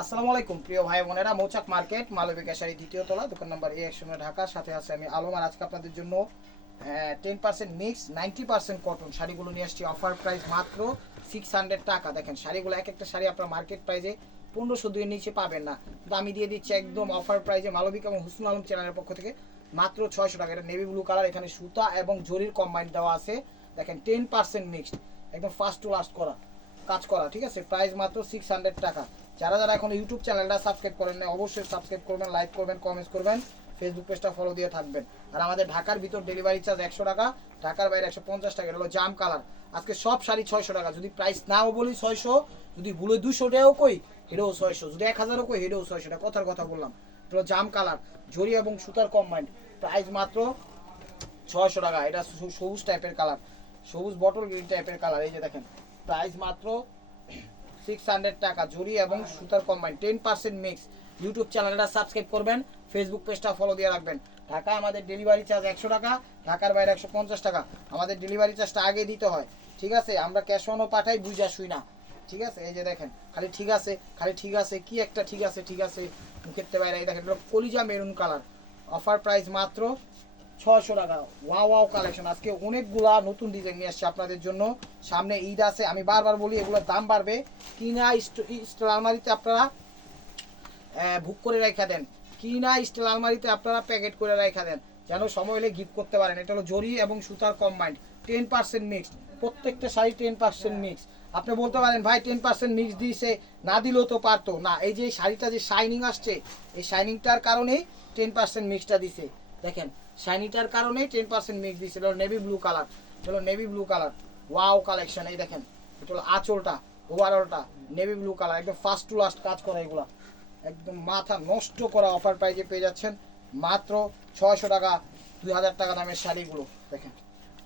আসসালামু আলাইকুম, প্রিয় ভাই বোনেরা। মৌচাক মার্কেট মালবিকা শাড়ি দ্বিতীয় তলা, দোকান নাম্বার এ একশো ঢাকা, সাথে আছে আমি আলম। আর আজকে আপনাদের জন্য ten percent mix ninety percent cotton শাড়িগুলো নিয়ে আসছি অফার প্রাইস মাত্র সিক্স হান্ড্রেড টাকা। দেখেন, শাড়িগুলো এক একটা শাড়ি আপনার মার্কেট প্রাইসে পনেরোশো দুইয়ের নিচে পাবেন না। দামি দিয়ে দিচ্ছি একদম অফার প্রাইসে মালবিকা এবং হুসনুল আলম চ্যানেলের পক্ষ থেকে মাত্র ছয়শো টাকা। এটা নেভি ব্লু কালার এখানে সুতা এবং জরির কম্বাইন দেওয়া আছে। দেখেন টেন পার্সেন্ট মিক্সড একদম ফার্স্ট টু লাস্ট করা, কাজ করা, ঠিক আছে? প্রাইস মাত্র সিক্স হান্ড্রেড টাকা। যারা যারা এখন ইউটিউব চ্যানেলটা সাবস্ক্রাইব করেন না অবশ্যই সাবস্ক্রাইব করবেন লাইক করবেন কমেন্টস করবেন ফেসবুক পেজটা ফলো দিয়ে থাকবেন। আর আমাদের ঢাকার ভিতর ডেলিভারি চার্জ একশো টাকা, ঢাকার বাইরে একশো পঞ্চাশ টাকা, এটা হলো জাম কালার আজকে সব শাড়ি ছয়শো টাকা, যদি প্রাইস নাও বলি ছয়শো, যদি ভুলে দুশো টাকাও কই হেডেও ছয়শো। যদি এক হাজারও কই হেডেও ছয়শো টাকা, কথার কথা বললাম। এটা হলো জাম কালার জরি এবং সুতার কম্বাইন্ড প্রাইস মাত্র ছয়শো টাকা, এটা সবুজ টাইপের কালার সবুজ বটল গ্রিন টাইপের কালার এই যে দেখেন। প্রাইস মাত্র সিক্স হান্ড্রেড টাকা জরি এবং সুতার combine ten percent mix YouTube চ্যানেলটা সাবস্ক্রাইব করবেন ফেসবুক পেজটা ফলো দিয়ে রাখবেন। ঢাকা আমাদের ডেলিভারি চার্জ একশো টাকা, ঢাকার বাইরে একশো পঞ্চাশ টাকা। আমাদের ডেলিভারি চার্জটা আগে দিতে হয়। ঠিক আছে? আমরা ক্যাশ অনও পাঠাই, বুঝা শুই না। ঠিক আছে? এই যে দেখেন, খালি ঠিক আছে, খালি ঠিক আছে, কি একটা ঠিক আছে ঠিক আছে। মুখের বাইরে দেখেন কলিজা মেরুন কালার অফার প্রাইস মাত্র ছশো টাকা। ওয়াও ওয়াও কালেকশন আজকে অনেকগুলা নতুন ডিজাইন নিয়ে আসছে আপনাদের জন্য। সামনে ঈদ আছে, আমি বারবার বলি, এগুলোর দাম বাড়বে। কিনা স্টোর আলমারিতে আপনারা বুক করে রেখা দেন। কিনা স্টিল আলমারিতে আপনারা প্যাকেট করে রেখা দেন। যেন সময় হলে গিফট করতে পারেন। এটা হলো জরি এবং সুতার কম্বাইন্ড টেন পার্সেন্ট মিক্সড প্রত্যেকটা শাড়ি টেন পার্সেন্ট মিক্স আপনি বলতে পারেন, ভাই টেন পার্সেন্ট মিক্স দিয়েছে, না দিলেও তো পারতো। না, এই যে শাড়িটা যে শাইনিং আসছে, এই শাইনিংটার কারণেই টেন পার্সেন্ট মিক্সটা দিছে। দেখেন শাইনিংটার কারণেই টেন পার্সেন্ট মিক্স দিছে এটা নেভি ব্লু কালার হলো navy blue colour wow collection এই দেখেন। এটা হলো আঁচলটা ওভারঅলটা নেভি ব্লু কালার একদম ফার্স্ট টু লাস্ট কাজ করা এগুলা। একদম মাথা নষ্ট করা অফার প্রাইজে পেয়ে যাচ্ছেন মাত্র ছয়শো টাকা, দুই হাজার টাকা দামের শাড়িগুলো। দেখেন।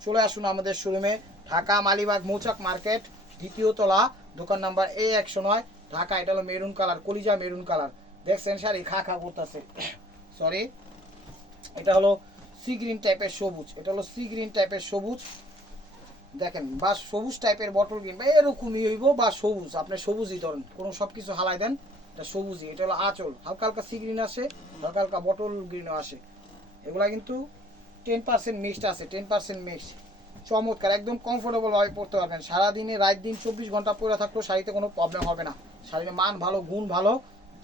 চলে আসুন আমাদের শোরুমে ঢাকা মালিবাগ মৌচাক মার্কেট, দ্বিতীয় তলা, দোকান নাম্বার এ একশো নয়, ঢাকা। এটা হলো মেরুন কালার কলিজা মেরুন কালার দেখছেন শাড়ি খা খা করতেছে। সরি এটা হলো সি গ্রিন টাইপের সবুজ। এটা হলো সি গ্রিন টাইপের সবুজ। দেখেন, বা সবুজ টাইপের বটল গ্রিন, বা এরকমই হইব, বা সবুজ। আপনি সবুজই ধরেন, কোনো সব কিছু হালাই দেন, এটা সবুজই। এটা হলো আঁচল। হালকা হালকা সি গ্রিন আসে, হালকা হালকা বটল গ্রিনও আসে। এগুলা কিন্তু টেন পার্সেন্ট মিক্সড আছে, টেন পার্সেন্ট মিক্সড। চমৎকার, একদম কমফোর্টেবল ভাবে পড়তে পারবেন। সারাদিনে, রাত দিন চব্বিশ ঘণ্টা পরে থাকলেও শাড়িতে কোনো প্রবলেম হবে না। শাড়ির মান ভালো, গুণ ভালো,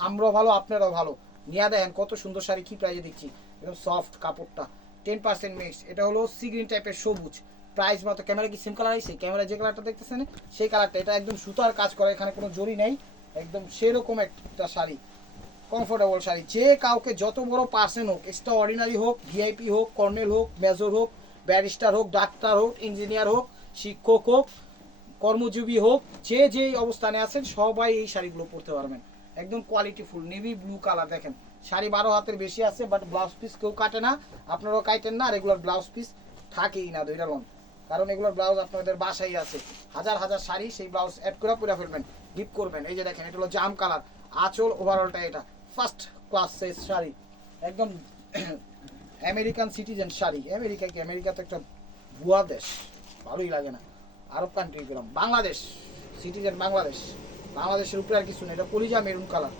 আমরাও ভালো, আপনারাও ভালো। নিয়ে দেখেন কত সুন্দর শাড়ি, কি প্রাইজে দিচ্ছি। একদম সফট কাপড়টা। টেন পার্সেন্ট মিক্সড এটা হলো সি গ্রিন টাইপের সবুজ। প্রাইস মতো ক্যামেরা কি সেম কালার আছে ক্যামেরা যে কালারটা দেখতেছেন, সেই কালারটা এটা একদম সুতার কাজ করে, এখানে কোনো জরি নেই, একদম সেরকম একটা শাড়ি কমফোর্টেবল শাড়ি। যে কাউকে যত বড় পার্সেন হোক এক্সট্রা অর্ডিনারি হোক ভিআইপি হোক কর্নেল হোক মেজর হোক ব্যারিস্টার হোক ডাক্তার হোক ইঞ্জিনিয়ার হোক, শিক্ষক হোক, কর্মজীবী হোক, যে যেই অবস্থানে আছেন, সবাই এই শাড়িগুলো পরতে পারবেন। একদম কোয়ালিটিফুল নেভি ব্লু কালার দেখেন। শাড়ি বারো হাতের বেশি আছে বাট ব্লাউজ পিস কেউ কাটে না। আপনারাও কাটেন না রেগুলার ব্লাউজ পিস থাকেই না দুইটা লন কারণ এগুলোর ব্লাউজ আপনাদের বাসাই আছে। হাজার হাজার শাড়ি, সেই ব্লাউজ অ্যাড করে পুরা ফেলবেন গিফট করবেন। এই যে দেখেন, এটা হলো জাম কালার আঁচল ওভারঅলটা এটা। First class size sari. একদম আমেরিকান সিটিজেন শাড়ি। আমেরিকা কি? আমেরিকা তো একটা ভুয়া দেশ। ভালোই লাগে না। আরব কান্ট্রি গেলাম। বাংলাদেশ। সিটিজেন বাংলাদেশ। বাংলাদেশের উপরে আর কিছু নেই। এটা কলিজা মেরুন কালার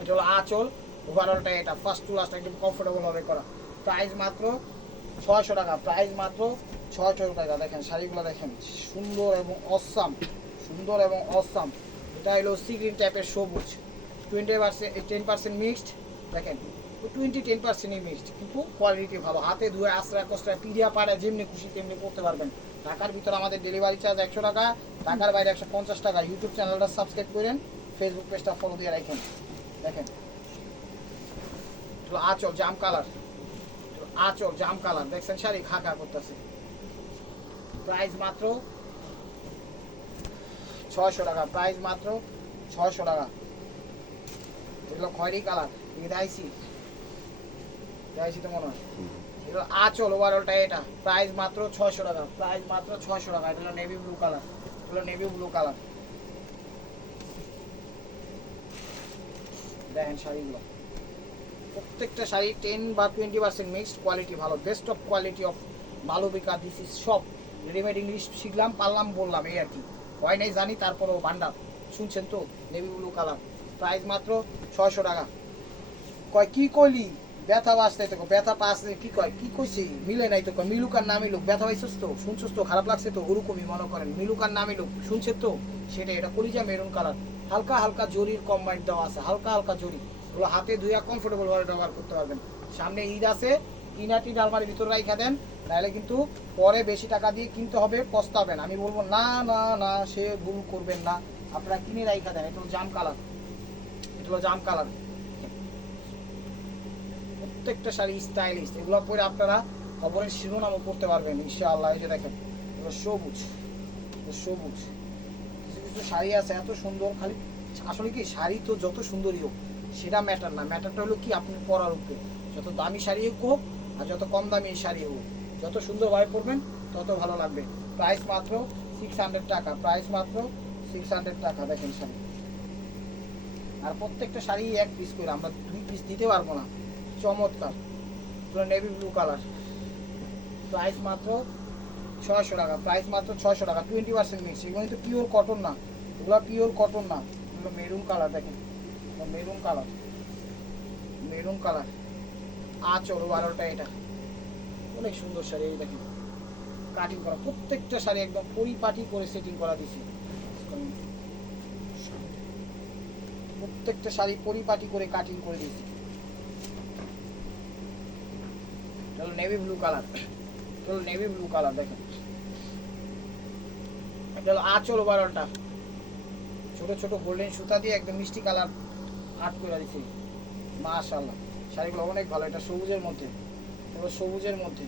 এটা হলো আঁচল। ওভারঅলটা এটা ফার্স্ট টু লাস্ট একদম কমফোর্টেবল হবে করা। প্রাইস মাত্র ছয়শো টাকা প্রাইস মাত্র ছয়শো টাকা। দেখেন, শাড়িগুলো দেখেন, সুন্দর এবং অসাম সুন্দর এবং অসাম এটা হলো সি গ্রিন টাইপের সবুজ। Twenty percent ten percent mixed দেখেন টোয়েন্টি টেন পার্সেন্টই মিক্সড কিন্তু কোয়ালিটি ভালো। হাতে ধুয়ে আশ্রা কষ্ট পিডিয়া পাড়া যেমনি খুশি, তেমনি করতে পারবেন। ঢাকার ভিতরে আমাদের ডেলিভারি চার্জ একশো টাকা, ঢাকার বাইরে একশো পঞ্চাশ টাকা। ইউটিউব চ্যানেলটা সাবস্ক্রাইব করেন ফেসবুক পেজটা ফলো দিয়ে রাখেন। দেখেন একটু আঁচল, জাম কালার আঁচল, জাম কালার দেখছেন, শাড়ি খা করতেছে। প্রাইস মাত্র ছয়শো টাকা প্রাইস মাত্র ছয়শো টাকা। এগুলো খয়েরি কালার দেখাইছি। দেখাইছি তো মনে হয়। এগুলো আঁচল ওভারঅলটা এটা। প্রাইস মাত্র ছয়শো টাকা প্রাইস মাত্র ছয়শো টাকা। এটা হলো নেভি ব্লু কালার এগুলো নেভি ব্লু কালার দেখেন শাড়িগুলো। প্রত্যেকটা শাড়ি টেন বা টোয়েন্টি পার্সেন্ট মিক্সড কোয়ালিটি ভালো best of quality of Malabika this is সব রেডিমেড ইংলিশ শিখলাম, পারলাম, বললাম, এই আর কি। হয় নাই, জানি, তারপরেও ভান্ডার। শুনছেন তো নেভি ব্লু কালার প্রাইস মাত্র ছয়শো টাকা। কয়, কী কইলি? ব্যথা বাঁচতে তো, ব্যথা পাস কি কয়? কি কইছি? মিলে নাই তো, কয়, মিলুক আর না মিলুক, ব্যথা পাইছিস তো? শুনছিস তো, খারাপ লাগছে তো, ওরকমই মনে করেন, মিলুক আর না মিলুক শুনছে তো? সেটা এটা কলিজা মেরুন কালার হালকা হালকা জরির কম্বাইন্ড দেওয়া আছে, হালকা হালকা জরি। ওগুলো হাতে ধুইয়া কমফোর্টেবল ভাবে ব্যবহার করতে পারবেন। সামনে ঈদ আছে টিনা টিন আলমারির ভিতরে রাইখা দেন তাহলে কিন্তু পরে বেশি টাকা দিয়ে কিনতে হবে, পস্তাবেন। আমি বলব, না না না, সে ভুল করবেন না। আপনারা কিনে রাইখা দেন, এটা জাম কালার। এটা জাম কালার। প্রত্যেকটা শাড়ি স্টাইলিশ এগুলো পরে আপনারা খবরের শিরোনামও করতে পারবেন, ইনশাআল্লাহ। এই যে দেখেন, এগুলো সবুজ সবুজ। কিছু কিছু শাড়ি আছে, এত সুন্দর, খালি, আসলে কি শাড়ি তো যত সুন্দরই হোক সেটা ম্যাটার না। ম্যাটারটা হলো কি, আপনি পরার উপরে। যত দামি শাড়ি হোক আর যত কম দামি শাড়ি হোক, যত সুন্দরভাবে পরবেন, তত ভালো লাগবে। প্রাইস মাত্র সিক্স হান্ড্রেড টাকা। প্রাইস মাত্র সিক্স হান্ড্রেড টাকা, দেখেন শাড়ি। আর প্রত্যেকটা শাড়ি এক পিস করে, আমরা দুই পিস দিতে পারব না। চমৎকার। পুরো নেভি ব্লু কালার প্রাইস মাত্র ছয়শো টাকা। প্রাইস মাত্র ছয়শো টাকা। টোয়েন্টি পার্সেন্ট মিক্স এগুলো কিন্তু পিওর কটন না। এগুলো পিওর কটন না। এগুলো মেরুন কালার দেখেন। মেরুন কালার মেরুন কালার আচল বারোটা এটা। অনেক সুন্দর শাড়ি, এই দেখেন। কাটিং করা, প্রত্যেকটা শাড়ি একদম পরিপাটি করে সেটিং করা দিছি। প্রত্যেকটা শাড়ি পরিপাটি করে কাটিং করে দিয়েছি চলো নেভি ব্লু কালার চলো নেভি ব্লু কালার দেখেন। এটা হলো আঁচল বারোটা ছোট ছোট গোল্ডেন সুতা দিয়ে একদম মিষ্টি কালার আর্ট করে দিছি। মাশাল্লাহ শাড়িগুলো অনেক ভালো, এটা সবুজের মধ্যে। এবার সবুজের মধ্যে।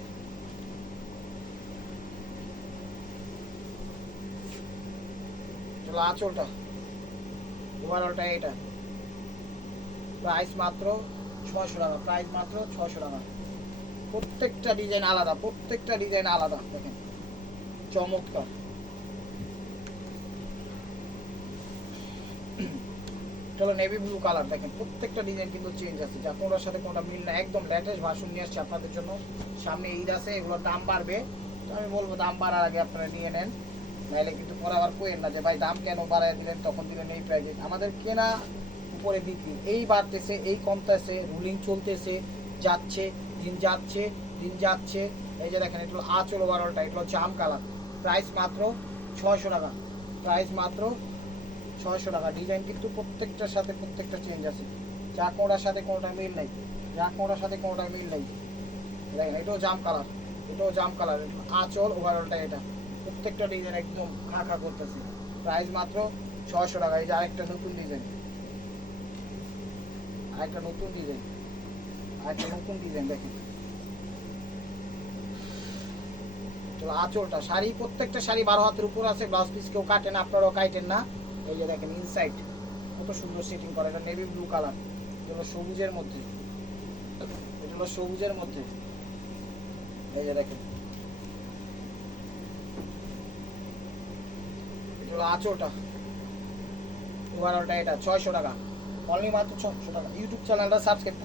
চলো আঁচলটা। ওভারঅলটা এটা প্রাইস মাত্র ছয়শো টাকা প্রাইস মাত্র ছয়শো টাকা। প্রত্যেকটা ডিজাইন আলাদা, প্রত্যেকটা ডিজাইন আলাদা, দেখেন। চমৎকার। চলো নেভি ব্লু কালার। দেখেন, প্রত্যেকটা ডিজাইন কিন্তু চেঞ্জ আছে। যা কোনটার সাথে কোনটা মিল না, একদম লেটেস্ট ভার্সন নিয়ে আসছে আপনাদের জন্য। সামনে ঈদ আছে, এগুলোর দাম বাড়বে। তো আমি বলব, দাম বাড়ার আগে আপনারা নিয়ে নেন। নাহলে কিন্তু পরে আবার কোয়েন না যে, ভাই, দাম কেন বাড়ায় দিলেন? তখন দিলেন এই প্রাইজে আমাদের কেনা উপরে বিক্রি। এই বাড়তেছে, এই কমতেছে রুলিং চলতেছে, যাচ্ছে, দিন যাচ্ছে দিন যাচ্ছে। এই যে দেখেন এগুলো আচল বারোটা এগুলো জাম কালার। প্রাইস মাত্র ছয়শো টাকা। প্রাইস মাত্র ছয়শো টাকা। ডিজাইন কিন্তু প্রত্যেকটার সাথে প্রত্যেকটা চেঞ্জ আছে। যা কোনটার সাথে কোনটা মিল নাই। যা কোনটার সাথে কোনটা মিল নাই। দেখেন, এটাও জাম কালার এটাও জাম কালার আঁচল ওভারঅলটা এটা। প্রত্যেকটা ডিজাইন একদম খা খা করতেছে। প্রাইস মাত্র ছয়শো টাকা। এই যে আরেকটা নতুন ডিজাইন আরেকটা নতুন ডিজাইন আরেকটা নতুন ডিজাইন দেখেন। চলো আঁচলটা, শাড়ি, প্রত্যেকটা শাড়ি বারো হাতের উপর আছে। ব্লাউজ পিস কেউ কাটেন, আপনারাও কাটেন না। এই যে দেখেন ইনসাইড কত সুন্দর সেটিং করা। এটা নেভি ব্লু কালার এটা সবুজের মধ্যে। এটা হলো সবুজের মধ্যে। এই যে দেখেন। এটা হলো আঁচলটা। ওভারঅলটা এটা, ছয়শো টাকা। অনলি মাত্র ছশো টাকা। ইউটিউব চ্যানেলটা সাবস্ক্রাইব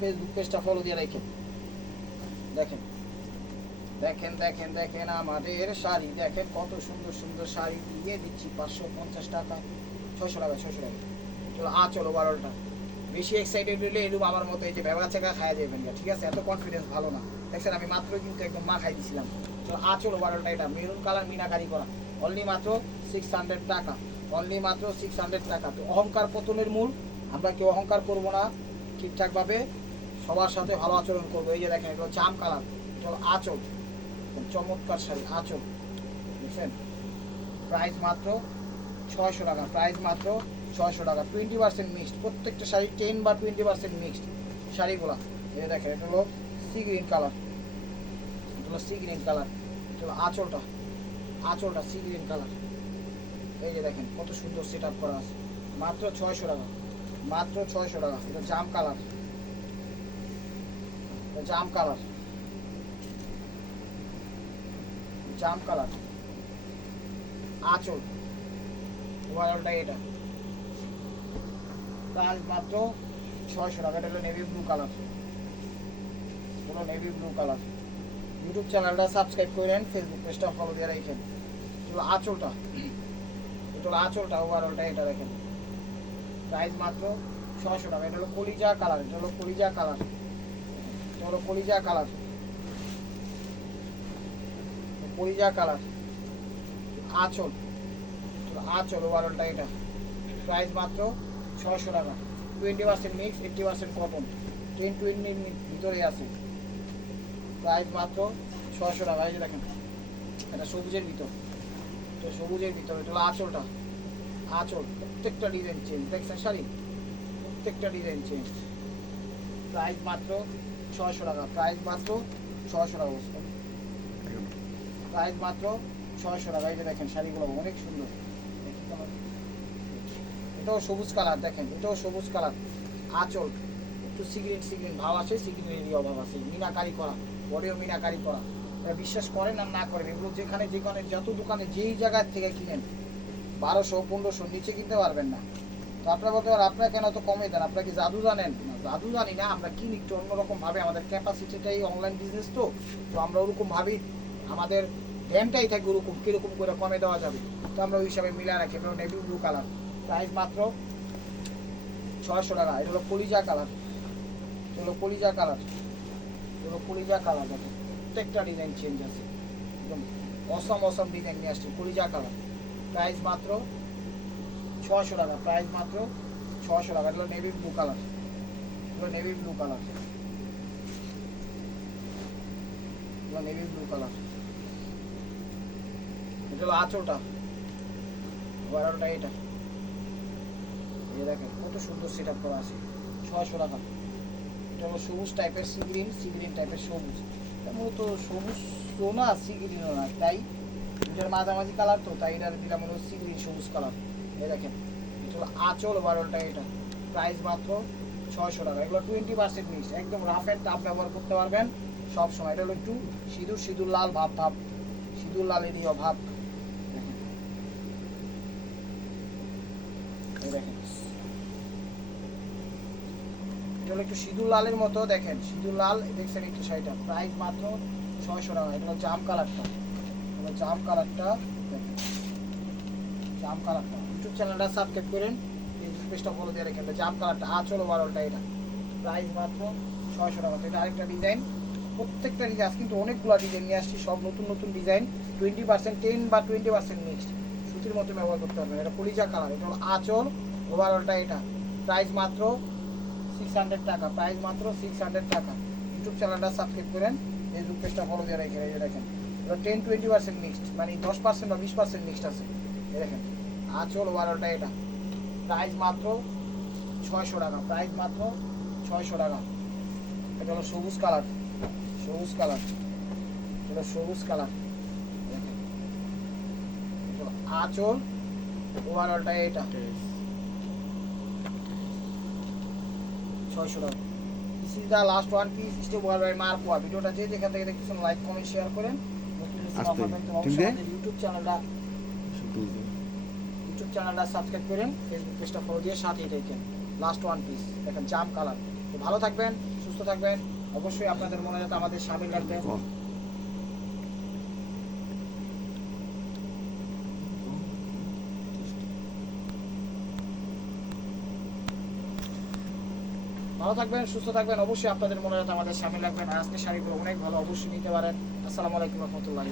ফেসবুক পেজটা ফলো দিয়ে রেখে। দেখেন। দেখেন দেখেন দেখেন আমাদের শাড়ি। দেখেন কত সুন্দর সুন্দর শাড়ি দিয়ে দিচ্ছি পাঁচশো পঞ্চাশ টাকা। ছশো টাকা ছশো টাকা। চলো আ চলো বারোটা। বেশি এক্সাইটেড হলে এরকম আমার মতো এই যে ব্যবসা চেকা খাওয়া যাবেন ঠিক আছে? এত কনফিডেন্স ভালো না। দেখছেন, আমি মাত্র কিন্তু একদম মা খাই দিছিলাম। চলো আ চলো বারোটা এটা। মেরুন কালার, মিনাকারি করা। অনলি মাত্র সিক্স হান্ড্রেড টাকা। অনলি মাত্র সিক্স হান্ড্রেড টাকা। তো অহংকার পতনের মূল, আমরা কেউ অহংকার করব না। ঠিকঠাকভাবে সবার সাথে ভালো আচরণ করব। এই যে দেখেন এগুলো জাম কালার। চলো আচল। চমৎকার শাড়ি, আঁচল, বুঝছেন? প্রাইস মাত্র ছয়শো টাকা প্রাইস মাত্র ছয়শো টাকা টোয়েন্টি পার্সেন্ট মিক্সড প্রত্যেকটা শাড়ি টেন বা টোয়েন্টি পার্সেন্ট মিক্সড শাড়িগুলো। এই দেখেন, এটা হলো সি গ্রিন কালার এটা হলো সি গ্রিন কালার এটা হলো আঁচলটা আঁচলটা সি গ্রিন কালার এই যে দেখেন, কত সুন্দর সেট আপ করা আছে। মাত্র ছয়শো টাকা, মাত্র ছয়শো টাকা, এটা জাম কালার জাম কালার জাম কালার। আঁচল। ওভারঅলটা এটা। প্রাইস মাত্র ছয়শো টাকা। এটা হলো নেভি ব্লু কালার হলো নেভি ব্লু কালার ইউটিউব চ্যানেলটা সাবস্ক্রাইব করেন ফেসবুক পেজটা ফলো দিয়ে রাখেন। এটা হলো আঁচলটা। এটা হলো আঁচলটা, ওভারঅলটা এটা দেখেন। প্রাইস মাত্র ছয়শো টাকা। এটা হলো কলিজা কালার এটা হলো কলিজা কালার এটা হলো কলিজা কালার কলিজা কালার আঁচল। আঁচল ওভারঅলটা এটা। প্রাইস মাত্র ছশো টাকা। Twenty percent mix eighty percent cotton ten টোয়েন্টির ভিতরে আছে। প্রাইস মাত্র ছশো টাকা। এই যে দেখেন, এটা সবুজের ভিতর। তো সবুজের ভিতর, এটা হলো আঁচলটা। আঁচল, প্রত্যেকটা ডিজাইন চেঞ্জ দেখছেন শাড়ি? প্রত্যেকটা ডিজাইন চেঞ্জ প্রাইস মাত্র ছশো টাকা। প্রাইস মাত্র ছশো টাকা। প্রাইস মাত্র ছয়শো টাকা। যে দেখেন, শাড়িগুলো অনেক সুন্দর। এটাও সবুজ কালার, দেখেন, এটাও সবুজ কালার। আঁচল, একটু সিগ্রিন সিগ্রিন ভাব আছে সিগ্রিনেরই অভাব আছে। মিনাকারি করা, বডিও মিনাকারি করা। এরা বিশ্বাস করেন আর না করেন, এগুলো যেখানে যেখানে, যত দোকানে যেই জায়গার থেকে কিনেন, বারোশো, পনেরোশো নিচে কিনতে পারবেন না। তো আপনার বলতে পারেন, আপনারা কেন তো কমে দেন? আপনারা কি জাদু জানেন? না, জাদু জানি না, আমরা কিনি একটু অন্যরকম ভাবে আমাদের ক্যাপাসিটিটাই অনলাইন বিজনেস তো তো আমরা ওরকম ভাবি আমাদের জ্ঞানটাই থাকে ওরকম, কীরকম করে কমে দেওয়া যাবে। তো আমরা ওই হিসাবে মিলা রাখি এটা নেভি ব্লু কালার প্রাইস মাত্র ছয়শো টাকা, এটা হলো কলিজা কালার হলো কলিজা কালার হলো কলিজা কালার দেখো, প্রত্যেকটা ডিজাইন চেঞ্জ আছে। একদম অসম অসম ডিজাইন নিয়ে আসছে, কলিজা কালার প্রাইস মাত্র ছশো টাকা প্রাইস মাত্র ছশো টাকা, এটা নেভি ব্লু কালার এটা নেভি ব্লু কালার এটা নেভি ব্লু কালার এটা আঁচলটা। ওভারঅলটা এটা। এই দেখেন, কত সুন্দর সেট আপ করা আছে। ছয়শো টাকা। এটা হলো সবুজ টাইপের সি গ্রিন সি গ্রিন টাইপের সবুজ। মূলত সবুজ সোনা গ্রিনও না, তাই এটার মাঝামাঝি কালার তো, তাই এটার দিলাম হলো সি সবুজ কালার এই দেখেন, এটা হলো আঁচল ওভারঅলটা এটা। প্রাইস মাত্র ছয়শো টাকা। এগুলো টোয়েন্টি পার্সেন্ট মিক্স একদম রাফ অ্যান্ড টাফ ব্যবহার করতে পারবেন সব সময় এটা হলো একটু সিঁদুর সিঁদুর লাল ভাব ভাব। সিঁদুর লালেরই অভাব দেখেন এই দেখেন। এটা হলো একটু সিঁদুর লালের মতো দেখেন। সিঁদুর লাল দেখছেন একটু শাড়িটা প্রাইস মাত্র ছয়শো টাকা। এটা হলো জাম কালারটা। এটা জাম কালারটা দেখেন। জাম কালারটা। ইউটিউব চ্যানেলটা সাবস্ক্রাইব করেন। ফেসবুক পেজটা ফলো দিয়ে রেখেন। জাম কালারটা, আচল ওভারঅলটা এটা। প্রাইস মাত্র ছয়শো টাকা। এটা আরেকটা ডিজাইন প্রত্যেকটা ডিজাইন কিন্তু অনেকগুলো ডিজাইন নিয়ে আসছি। সব নতুন নতুন ডিজাইন টোয়েন্টি পার্সেন্ট টেন বা টোয়েন্টি পার্সেন্ট মিক্সড সুতির মতো ব্যবহার করতে পারবেন। এটা কলিজা কালার এটা হলো আঁচল ওভারঅলটা এটা। প্রাইস মাত্র সিক্স হান্ড্রেড টাকা প্রাইস মাত্র সিক্স হান্ড্রেড টাকা। ইউটিউব চ্যানেলটা সাবস্ক্রাইব করেন ফেসবুক পেজটা ফলো দিয়ে রেখে এই যে দেখেন, এটা টেন টোয়েন্টি পার্সেন্ট মিক্সড মানে দশ পার্সেন্ট বা বিশ পার্সেন্ট মিক্সড আছে। দেখেন, আঁচল ওভারঅলটা এটা। প্রাইস মাত্র ছয়শো টাকা প্রাইস মাত্র ছয়শো টাকা। এটা হলো সবুজ কালার সবুজ কালার এটা সবুজ কালার আঁচল ওভারঅলটা এটা। ছয়শো টাকা। This is the last one piece step war by mark ওয়া ভিডিওটা যে যেখান থেকে দেখতেছেন লাইক কমেন্ট শেয়ার করেন? ইউটিউব চ্যানেলটা ইউটিউব চ্যানেলটা সাবস্ক্রাইব করেন ফেসবুক পেজটা ফলো দিয়ে সাথেই দেখেন লাস্ট ওয়ান পিস দেখেন জাম কালার তো ভালো থাকবেন সুস্থ থাকবেন। অবশ্যই আপনাদের মনে যাতে আমাদের সামিল রাখবেন। ভালো থাকবেন, সুস্থ থাকবেন। অবশ্যই আপনাদের মনে রাখতে আমাদের সামনে রাখবেন। আজকে শাড়িগুলো অনেক ভালো, অবশ্যই নিতে পারেন। আসসালামু আলাইকুম রহমতুল্লাহ